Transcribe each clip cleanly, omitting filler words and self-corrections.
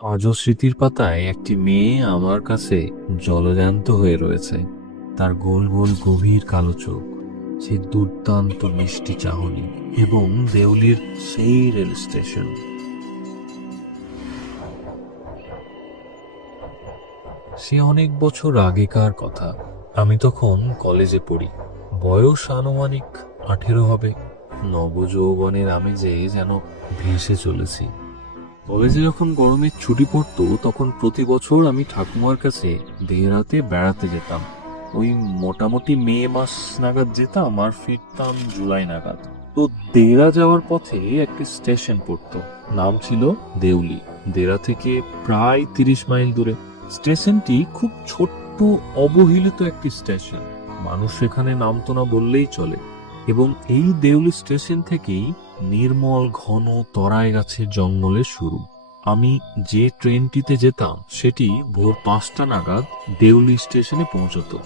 আজও স্মৃতির পাতায় একটি মেয়ে আমার কাছে জলজ্যান্ত হয়ে রয়েছে। তার গোল গোল গভীর কালো চোখ, সেই দুর্দান্ত মিষ্টি চাহনি এবং দেউলির সেই রেল স্টেশন। সে অনেক বছর আগেকার কথা। আমি তখন কলেজে পড়ি। বয়স আনুমানিক 18 হবে। নবযৌবনের আমেজে যেন ভেসে চলেছি। কলেজে যখন গরমের ছুটি পড়তো তখন প্রতি বছর আমি ঠাকুমার কাছে দেরাতে বেড়াতে যেতাম। ওই মোটামুটি মে মাস নাগাদ যেতাম আর ফিরতাম জুলাই নাগাদ। তো দেরা যাওয়ার পথে একটি স্টেশন পড়তো, নাম ছিল দেউলি। দেরা থেকে প্রায় 30 মাইল দূরে। স্টেশনটি খুব ছোট্ট, অবহেলিত একটি স্টেশন। মানুষ এখানে নামতো না বললেই চলে। এবং এই দেউলি স্টেশন থেকেই নির্মল ঘন তরাই গাছের জঙ্গলের শুরু। আমি যে ট্রেনটিতে যেতাম সেটি ভোর 5টা নাগাদ দেউলি স্টেশনে পৌঁছতো।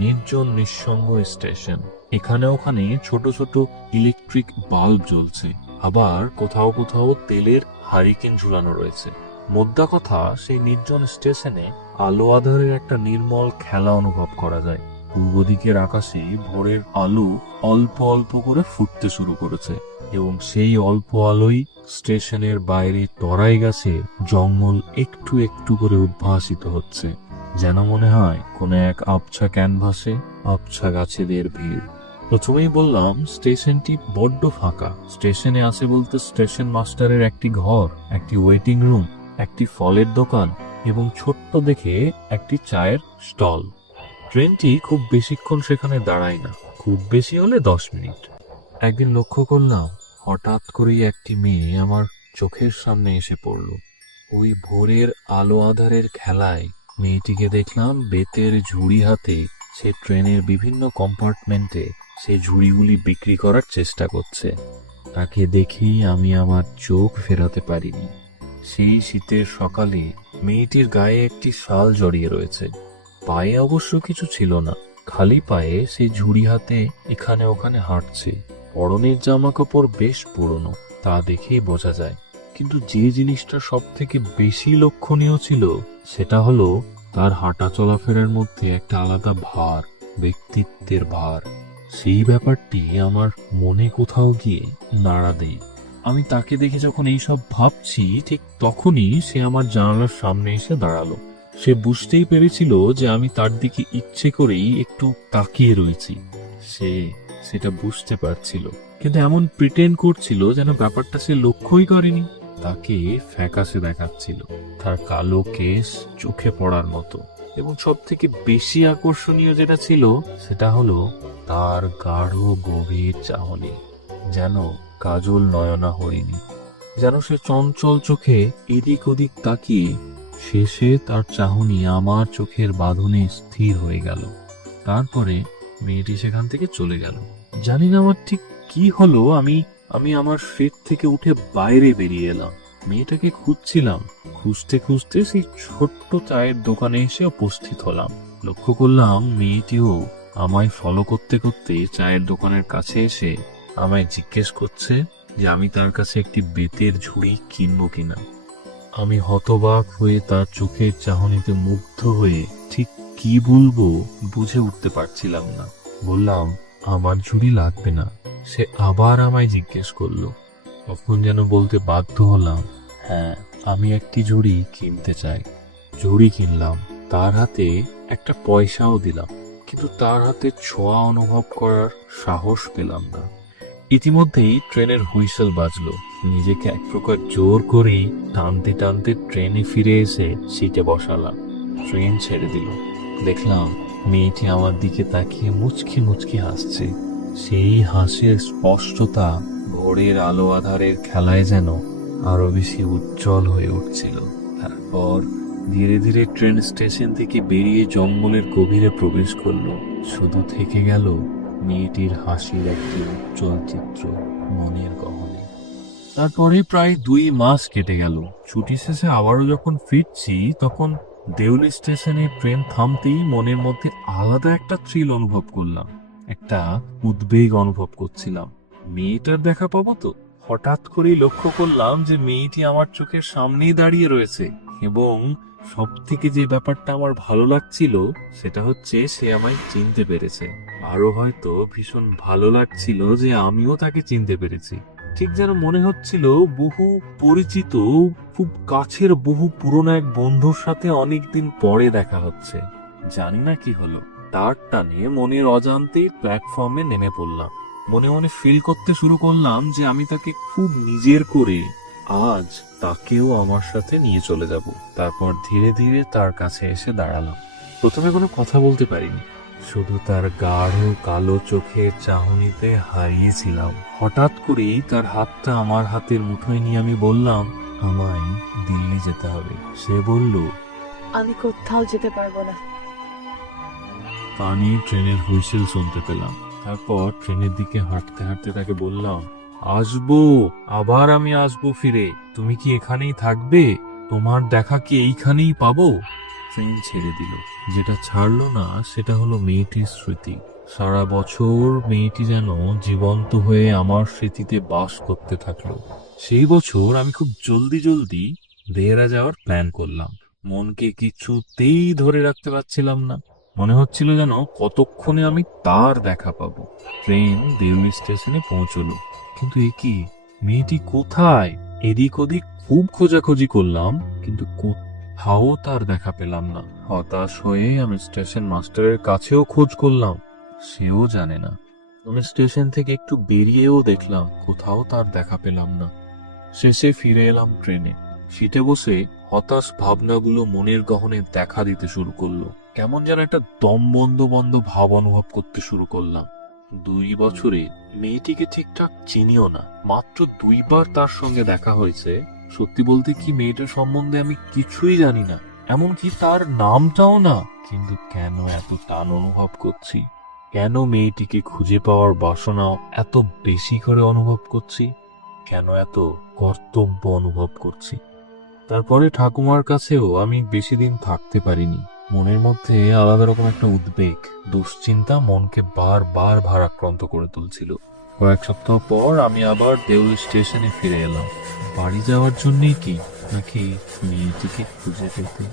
নির্জন নিঃসঙ্গ স্টেশন। এখানে ওখানে ছোট ছোট ইলেকট্রিক বাল্ব জ্বলছে, আবার কোথাও কোথাও তেলের হারিকেন ঝুলানো রয়েছে। মোদ্দা কথা, সেই নির্জন স্টেশনে আলো আঁধারের একটা নির্মল খেলা অনুভব করা যায়। পূর্ব দিকের আকাশে ভোরের আলো অল্প অল্প করে ফুটতে শুরু করেছে এবং সেই অল্প আলোই স্টেশনের বাইরে তরাই গাছে জঙ্গল একটু একটু করে উদ্ভাসিত হচ্ছে। যেন মনে হয় কোনো এক আবছা ক্যানভাসে আবছা গাছেদের ভিড়। প্রথমেই বললাম স্টেশনটি বড্ড ফাঁকা। স্টেশনে আছে বলতে স্টেশন মাস্টারের একটি ঘর, একটি ওয়েটিং রুম, একটি ফলের দোকান এবং ছোট্ট দেখে একটি চায়ের স্টল। ট্রেনটি খুব বেশিক্ষণ সেখানে দাঁড়ায় না, খুব বেশি হলে 10 মিনিট। একদিন লক্ষ্য করলাম হঠাৎ করেই একটি মেয়ে আমার চোখের সামনে এসে পড়ল। ওই ভোরের আলো আঁধারের খেলায় মেয়েটিকে দেখলাম বেতের ঝুড়ি হাতে। সে ট্রেনের বিভিন্ন কম্পার্টমেন্টে সে ঝুড়িগুলি বিক্রি করার চেষ্টা করছে। তাকে দেখেই আমি আমার চোখ ফেরাতে পারিনি। সেই শীতের সকালে মেয়েটির গায়ে একটি শাল জড়িয়ে রয়েছে। পায়ে অবশ্য কিছু ছিল না, খালি পায়ে সেই ঝুড়ি হাতে এখানে ওখানে হাঁটছে। পরনের জামা কাপড় বেশ পুরনো, তা দেখেই বোঝা যায়। কিন্তু যে জিনিসটা সব থেকে বেশি লক্ষণীয় ছিল সেটা হলো তার হাঁটা চলাফেরার মধ্যে একটা আলাদা ভার, ব্যক্তিত্বের ভার। সেই ব্যাপারটি আমার মনে কোথাও গিয়ে নাড়া দেয়। আমি তাকে দেখে যখন এইসব ভাবছি ঠিক তখনই সে আমার জানালার সামনে এসে দাঁড়ালো। সে বুঝতেই পেরেছিল যে আমি তার দিকে ইচ্ছে করেই একটু তাকিয়ে রয়েছি। সে সেটা বুঝতে পারছিল, কিন্তু এমন প্রিটেন্ড করছিল যেন ব্যাপারটা সে লক্ষ্যই করেনি। তাকে ফ্যাকাশে দেখাচ্ছিল, তার কালো কেশ চোখে পড়ার মতো। এবং সব থেকে বেশি আকর্ষণীয় যেটা ছিল সেটা হলো তার গাঢ় গভীর চাহনি, যেন কাজল নয়না হরিণী। যেন সে চঞ্চল চোখে এদিক ওদিক তাকিয়ে শেষে তার চাহনি আমার চোখের বাঁধনে স্থির হয়ে গেল। তারপরে মেয়েটি সেখান থেকে চলে গেল। জানি না আমার ঠিক কি হলো। আমি আমি আমার সিট থেকে উঠে বাইরে বেরিয়ে এলাম। মেয়েটাকে খুঁজছিলাম। খুঁজতে খুঁজতে সেই ছোট্ট চায়ের দোকানে এসে উপস্থিত হলাম। লক্ষ্য করলাম মেয়েটিও আমায় ফলো করতে করতে চায়ের দোকানের কাছে এসে আমায় জিজ্ঞেস করছে যে আমি তার কাছে একটি বেতের ঝুড়ি কিনবো কিনা। আমি হতবাক হয়ে তার চোখের চাহনিতে মুগ্ধ হয়ে ঠিক কি বলবো বুঝে উঠতে পারছিলাম না। বললাম, আমার ঝুড়ি লাগবে না। সে আবার আমায় জিজ্ঞেস করলো। তখন যেন বলতে বাধ্য হলাম, হ্যাঁ, আমি একটি ঝুড়ি কিনতে চাই। ঝুড়ি কিনলাম, তার হাতে একটা পয়সাও দিলাম, কিন্তু তার হাতে ছোঁয়া অনুভব করার সাহস পেলাম না। ইতিমধ্যেই ট্রেনের হুইসেল বাজলো। নিজেকে এক প্রকার জোর করেই টানতে টানতে ট্রেনে ফিরে এসে সিটে বসালাম। ট্রেন ছেড়ে দিল। দেখলাম মেয়েটি আমার দিকে তাকিয়ে মুচকি মুচকি হাসছে। সেই হাসির স্পষ্টতা ভোরের আলো আধারের খেলায় যেন আরো বেশি উজ্জ্বল হয়ে উঠছিল। তারপর ধীরে ধীরে ট্রেন স্টেশন থেকে বেরিয়ে জঙ্গলের গভীরে প্রবেশ করলো। শুধু থেকে গেল মেয়েটির হাসির একটি উজ্জ্বল চিত্র মনের গহনে। তারপরে প্রায় 2 মাস কেটে গেল। ছুটি শেষে আবারও যখন ফিরছি তখন দেউলি স্টেশনে ট্রেন থামতেই মনের মধ্যে আলাদা একটা থ্রিল অনুভব করলাম। একটা উদ্বেগ অনুভব করছিলাম। মেয়েটার দেখা পাবো তো। হঠাৎ করেই লক্ষ্য করলাম যে মেয়েটি আমার চোখের সামনেই দাঁড়িয়ে রয়েছে। এবং সব থেকে যে ব্যাপারটা আমার ভালো লাগছিল সেটা হচ্ছে সে আমায় চিনতে পেরেছে। আরো হয়তো ভীষণ ভালো লাগছিল যে আমিও তাকে চিনতে পেরেছি। ঠিক যেন মনে হচ্ছিল বহু পরিচিত, খুব কাছের বহু পুরনো এক বন্ধুর সাথে অনেকদিন পরে দেখা হচ্ছে। জানি না কি হলো, তার টানে মনের অজান্তেই প্ল্যাটফর্মে নেমে পড়লাম। মনে মনে ফিল করতে শুরু করলাম যে আমি তাকে খুব নিজের করে আজ তাকেও আমার সাথে নিয়ে চলে যাব। তারপর ধীরে ধীরে তার কাছে এসে দাঁড়ালাম। প্রথমে কোনো কথা বলতে পারিনি, শুধু তার গাঢ় কালো চোখের চাহনিতে হারিয়েছিলাম। হঠাৎ করেই তার হাতটা আমার হাতের মুঠোয় নিয়ে আমি বললাম, আমায় দিল্লি যেতে হবে। সে বলল, আমি কোথাও যেতে পারবো না। পানি ট্রেনের হুইসেল শুনতে পেলাম। তারপর ট্রেনের দিকে হাঁটতে হাঁটতে তাকে বললাম, আসবো, আবার আমি আসবো ফিরে। তুমি কি এখানেই থাকবে? তোমার দেখা কি এইখানেই পাবো? ট্রেন ছেড়ে দিল। যেটা ছাড়লো না সেটা হলো মেয়েটির স্মৃতি। সারা বছর মেয়েটি যেন জীবন্ত হয়ে আমার স্মৃতিতে বাস করতে থাকলো। সেই বছর আমি খুব জলদি জলদি দেহরা যাওয়ার প্ল্যান করলাম। মনকে কিছুতেই ধরে রাখতে পারছিলাম না। মনে হচ্ছিল যেন কতক্ষণে আমি তার দেখা পাবো। ট্রেন দেউলি স্টেশনে পৌঁছলো, কিন্তু এ কি, মেয়েটি কোথায়? এদিক ওদিক খুব খোঁজাখুঁজি করলাম, কিন্তু কোথাও তার দেখা পেলাম না। হতাশ হয়ে আমি স্টেশন মাস্টারের কাছেও খোঁজ করলাম, সেও জানে না। আমি স্টেশন থেকে একটু বেরিয়েও দেখলাম, কোথাও তার দেখা পেলাম না। শেষে ফিরে এলাম ট্রেনে। সিটে বসে হতাশ ভাবনাগুলো মনের গহনে দেখা দিতে শুরু করলো। কেমন যেন একটা দম বন্ধ বন্ধ ভাব অনুভব করতে শুরু করলাম। 2 বছরে মেয়েটিকে ঠিকঠাক চিনিও না, মাত্র 2 বার তার সঙ্গে দেখা হয়েছে। সত্যি বলতে কি, মেয়েটার সম্বন্ধে আমি কিছুই জানি না, এমনকি তার নামটাও না। কিন্তু কেন এত টান অনুভব করছি? কেন মেয়েটিকে খুঁজে পাওয়ার বাসনা এত বেশি করে অনুভব করছি? কেন এত কর্তব্য অনুভব করছি? তারপরে ঠাকুমার কাছেও আমি বেশি দিন থাকতে পারিনি। মনের মধ্যে আলাদা রকম একটা উদ্বেগ, দুশ্চিন্তা মনকে বারবার ভারাক্রান্ত করে তুলছিল। কয়েক সপ্তাহ পর আমি আবার দেউলি স্টেশনে ফিরে এলাম। বাড়ি যাওয়ার জন্যই কি, নাকি মেয়েটিকে খুঁজে পেতে,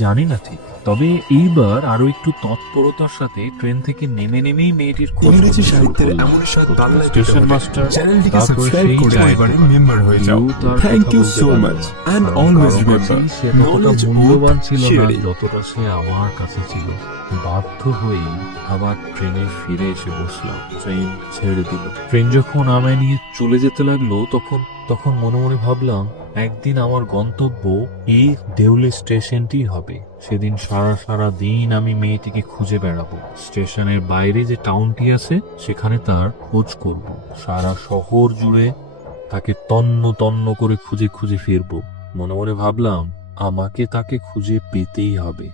জানি না ঠিক। তবে এইবার আরো একটু তৎপরতার সাথে ট্রেন থেকে নেমে নেমেই মেয়েটির খোঁজ ইংরেজি করতে শুরু সাহিত্যের করলাম। এমন স্বাদ প্রথমে বাংলায় স্টেশন পেতে মাস্টার, চ্যানেলটিকে তারপর সাবস্ক্রাইব সেই করে চায়ের এবারে দোকান। মেম্বার হয়ে যাও। কেউ তার থ্যাংক কথা ইউ বলতে সো লাগলো। মাচ এন্ড কারণ অলওয়েজ কারো রিমেম্বার কাছেই সে ততটা নলেজ মূল্যবান উইথ ছিল না শেয়ারিং। যতটা সে আমার কাছে ছিল। বাধ্য হয়ে আবার ট্রেনে ফিরে এসে বসলাম। ট্রেন ছেড়ে দিল। ট্রেন যখন আমায় নিয়ে চলে যেতে লাগলো, তখন মনে মনে ভাবলাম, একদিন আমার গন্তব্য এই দেউলি স্টেশনটি হবে। সেদিন সারা দিন আমি মেয়েটিকে খুঁজে বেড়াবো। স্টেশনের বাইরে যে টাউনটি আছে সেখানে তার খোঁজ করব। সারা শহর জুড়ে তাকে তন্ন তন্ন করে খুঁজে খুঁজে ফিরবো। মনে মনে ভাবলাম, আমাকে তাকে খুঁজে পেতেই হবে,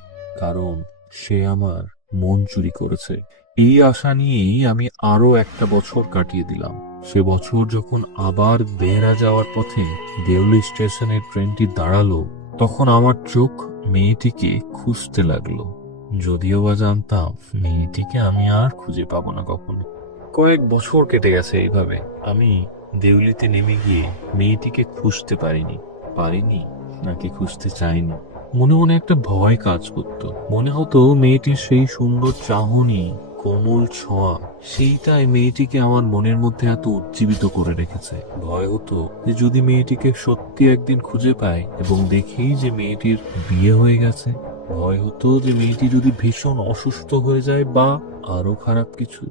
কারণ সে আমার মন চুরি করেছে। এই আশা নিয়েই আমি আরো একটা বছর কাটিয়ে দিলাম। সে বছর যখন আবার দেহরা যাওয়ার পথে দেউলি স্টেশনের ট্রেনটি দাঁড়ালো, তখন আমার চোখ মেয়েটিকে খুঁজতে লাগলো। যদিও বা জানতাম মেয়েটিকে আমি আর খুঁজে পাবো না কখনো। কয়েক বছর কেটে গেছে এইভাবে। আমি দেউলিতে নেমে গিয়ে মেয়েটিকে খুঁজতে পারিনি নাকি খুঁজতে চাইনি। মনে মনে একটা ভয় কাজ করত। মনে হতো মেয়েটির সেই সুন্দর চাহনি, কোমল ছোঁয়া, সেইটাই মেয়েটিকে আমার মনের মধ্যে এত উজ্জীবিত করে রেখেছে। ভয় হতো যে যদি মেয়েটিকে সত্যি একদিন খুঁজে পাই এবং দেখি যে মেয়েটির বিয়ে হয়ে গেছে। ভয় হতো যে মেয়েটি যদি ভীষণ অসুস্থ হয়ে যায় বা আরো খারাপ কিছু।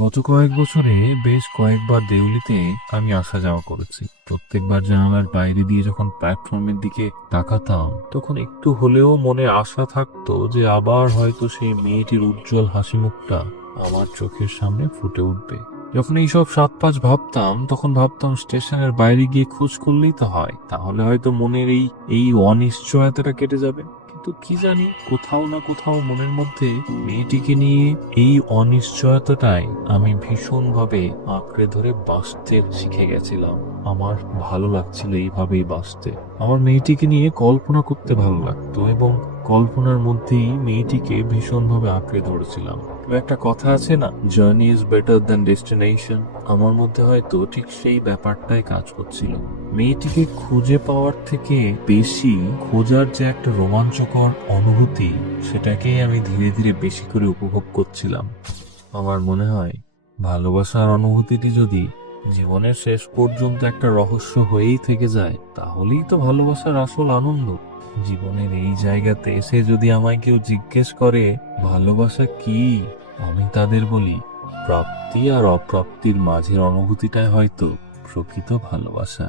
গত কয়েক বছরে বেশ কয়েকবার দেউলিতে আমি আসা যাওয়া করেছি। প্রত্যেকবার জানালার বাইরে দিয়ে যখন প্ল্যাটফর্মের দিকে তাকাতাম, তখন একটু হলেও মনে আশা থাকতো যে আবার হয়তো সেই মেয়েটির উজ্জ্বল হাসি মুখটা আমার চোখের সামনে ফুটে উঠবে। যখন এইসব 7-5 ভাবতাম, তখন ভাবতাম স্টেশনের বাইরে গিয়ে খোঁজ করলেই তো হয়, তাহলে হয়তো মনের এই অনিশ্চয়তাটা কেটে যাবে। কিন্তু কি জানি, কোথাও না কোথাও মনের মধ্যে মেয়েটিকে নিয়ে এই অনিশ্চয়তাটাই আমি ভীষণভাবে আঁকড়ে ধরে বাঁচতে শিখে গেছিলাম। আমার ভালো লাগছিল এইভাবেই বাঁচতে। আমার মেয়েটিকে নিয়ে কল্পনা করতে ভালো লাগতো এবং কল্পনার মধ্যেই মেয়েটিকে ভীষণভাবে আঁকড়ে ধরেছিলাম। একটা কথা আছে না, journey is better than destination. আমার মধ্যে হয়তো ঠিক সেই ব্যাপারটাই কাজ করছিল। মেয়েটিকে খুঁজে পাওয়ার থেকে বেশি খোঁজার যে একটা রোমাঞ্চকর অনুভূতি, সেটাকেই আমি ধীরে ধীরে বেশি করে উপভোগ করছিলাম। আমার মনে হয় ভালোবাসার অনুভূতিটি যদি জীবনের শেষ পর্যন্ত একটা রহস্য হয়েই থেকে যায়, তাহলেই তো ভালোবাসার আসল আনন্দ। জীবনের এই জায়গাতে এসে যদি আমায় কেউ জিজ্ঞেস করে ভালোবাসা কি, আমি তাদের বলি প্রাপ্তি আর অপ্রাপ্তির মাঝের অনুভূতিটাই হয়তো প্রকৃত ভালোবাসা।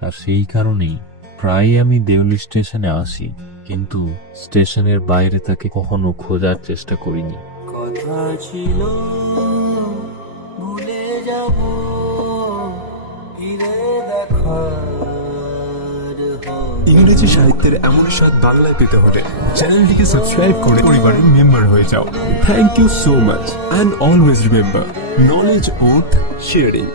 আর সেই কারণেই প্রায় আমি দেউলি স্টেশনে আসি, কিন্তু স্টেশনের বাইরে তাকে কখনো খোঁজার চেষ্টা করিনি। কথা ছিল ভুলে যাব, ফিরে দেখার ইংরেজি সাহিত্যের এমন স্বাদ বাংলায় পেতে হলে চ্যানেলটিকে সাবস্ক্রাইব করে পরিবারের মেম্বার হয়ে যাও। Thank you so much and always remember, knowledge worth sharing.